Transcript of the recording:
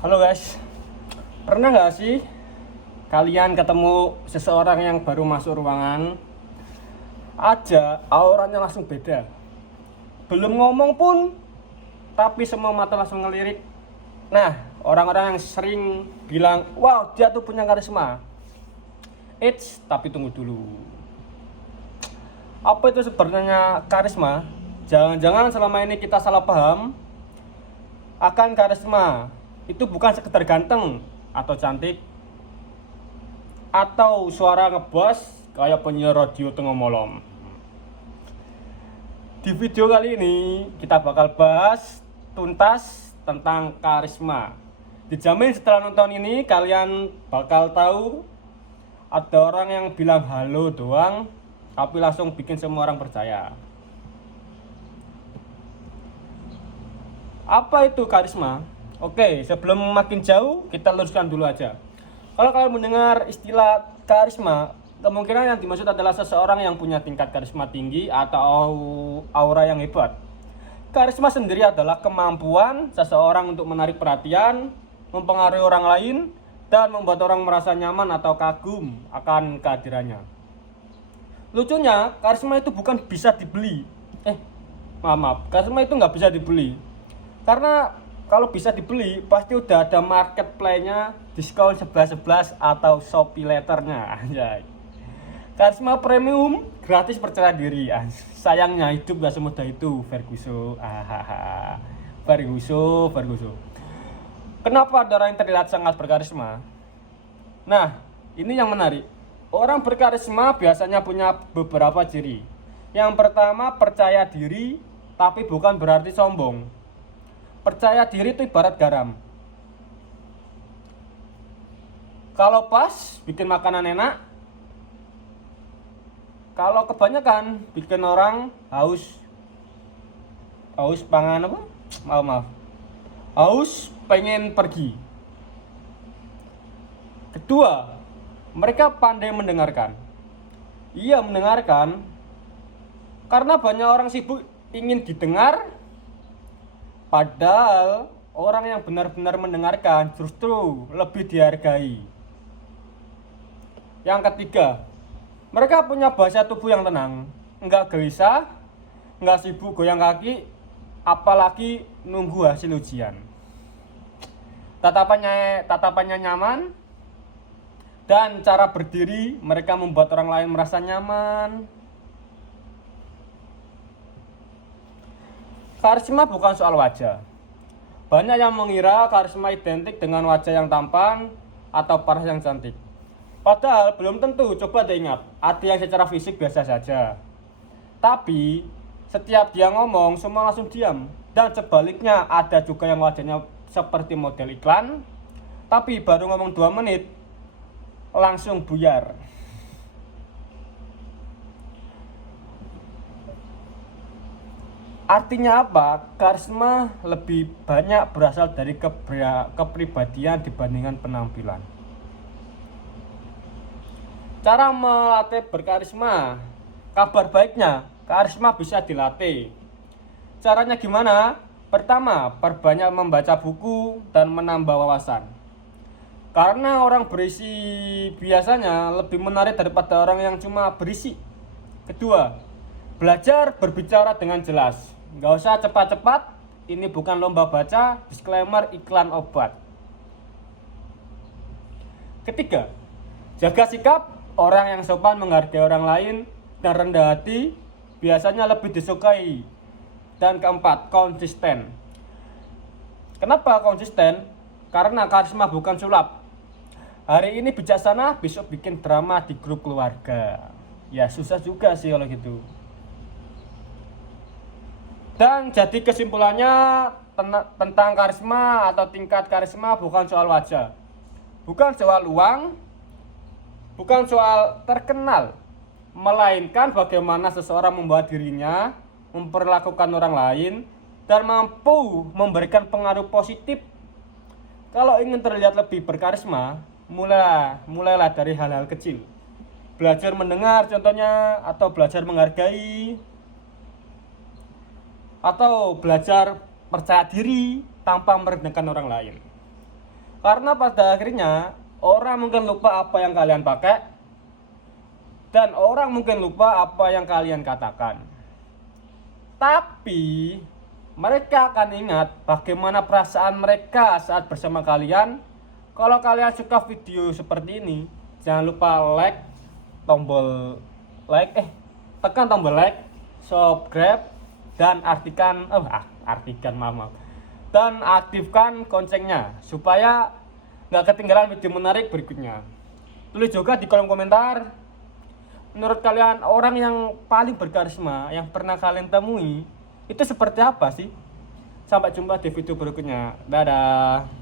Halo guys, pernah nggak sih kalian ketemu seseorang yang baru masuk ruangan aja auranya langsung beda. Belum ngomong pun, tapi semua mata langsung ngelirik. Nah, orang-orang yang sering bilang, wow dia tuh punya karisma. Tapi tunggu dulu. Apa itu sebenarnya karisma? Jangan-jangan selama ini kita salah paham akan karisma. Itu bukan sekedar ganteng atau cantik atau suara ngebas kayak penyiar radio tengah malam. Di video kali ini kita bakal bahas tuntas tentang karisma. Dijamin setelah nonton ini kalian bakal tahu ada orang yang bilang halo doang tapi langsung bikin semua orang percaya. Apa itu karisma? Oke, sebelum makin jauh, kita luruskan dulu aja. Kalau kalian mendengar istilah karisma, kemungkinan yang dimaksud adalah seseorang yang punya tingkat karisma tinggi atau aura yang hebat. Karisma sendiri adalah kemampuan seseorang untuk menarik perhatian, mempengaruhi orang lain, dan membuat orang merasa nyaman atau kagum akan kehadirannya. Lucunya, karisma itu bukan bisa dibeli. Maaf, karisma itu nggak bisa dibeli. Karena kalau bisa dibeli, pasti udah ada marketplace-nya, diskon 11.11 atau Shopee letternya. Anjay. Karisma premium, gratis percaya diri. Sayangnya hidup gak semudah itu, Ferguson. Ferguson. Kenapa ada orang yang terlihat sangat berkarisma? Nah, ini yang menarik. Orang berkarisma biasanya punya beberapa ciri. Yang pertama, percaya diri, tapi bukan berarti sombong. Percaya diri itu ibarat garam. Kalau pas, bikin makanan enak. Kalau kebanyakan, bikin orang haus. Haus pangan apa? Maaf. Haus pengen pergi. Kedua, mereka pandai mendengarkan. Iya, mendengarkan. Karena banyak orang sibuk ingin didengar. Padahal orang yang benar-benar mendengarkan justru lebih dihargai. Yang ketiga, mereka punya bahasa tubuh yang tenang, enggak gelisah, enggak sibuk goyang kaki, apalagi nunggu hasil ujian. Tatapannya nyaman, dan cara berdiri mereka membuat orang lain merasa nyaman. Karisma bukan soal wajah. Banyak yang mengira karisma identik dengan wajah yang tampan atau paras yang cantik. Padahal belum tentu. Coba deh ingat, ada yang secara fisik biasa saja. Tapi setiap dia ngomong semua langsung diam. Dan sebaliknya ada juga yang wajahnya seperti model iklan, tapi baru ngomong 2 menit langsung buyar. Artinya apa? Karisma lebih banyak berasal dari kepribadian dibandingkan penampilan. Cara melatih berkarisma. Kabar baiknya, karisma bisa dilatih. Caranya gimana? Pertama, perbanyak membaca buku dan menambah wawasan. Karena orang berisi biasanya lebih menarik daripada orang yang cuma berisi. Kedua, belajar berbicara dengan jelas. Gak usah cepat-cepat, ini bukan lomba baca, disclaimer iklan obat. Ketiga, jaga sikap. Orang yang sopan menghargai orang lain dan rendah hati biasanya lebih disukai. Dan keempat, konsisten. Kenapa konsisten? Karena karisma bukan sulap. Hari ini bijaksana, besok bikin drama di grup keluarga. Ya susah juga sih kalau gitu. Dan jadi kesimpulannya tentang karisma atau tingkat karisma bukan soal wajah, bukan soal uang, bukan soal terkenal, melainkan bagaimana seseorang membawa dirinya, memperlakukan orang lain, dan mampu memberikan pengaruh positif. Kalau ingin terlihat lebih berkarisma, mulailah dari hal-hal kecil. Belajar mendengar contohnya, atau belajar menghargai, atau belajar percaya diri tanpa merendahkan orang lain. Karena pada akhirnya orang mungkin lupa apa yang kalian pakai dan orang mungkin lupa apa yang kalian katakan. Tapi mereka akan ingat bagaimana perasaan mereka saat bersama kalian. Kalau kalian suka video seperti ini, jangan lupa tekan tombol like, subscribe, dan dan aktifkan loncengnya supaya nggak ketinggalan video menarik berikutnya. Tulis juga di kolom komentar, menurut kalian orang yang paling berkarisma yang pernah kalian temui itu seperti apa sih? Sampai jumpa di video berikutnya. Dadah.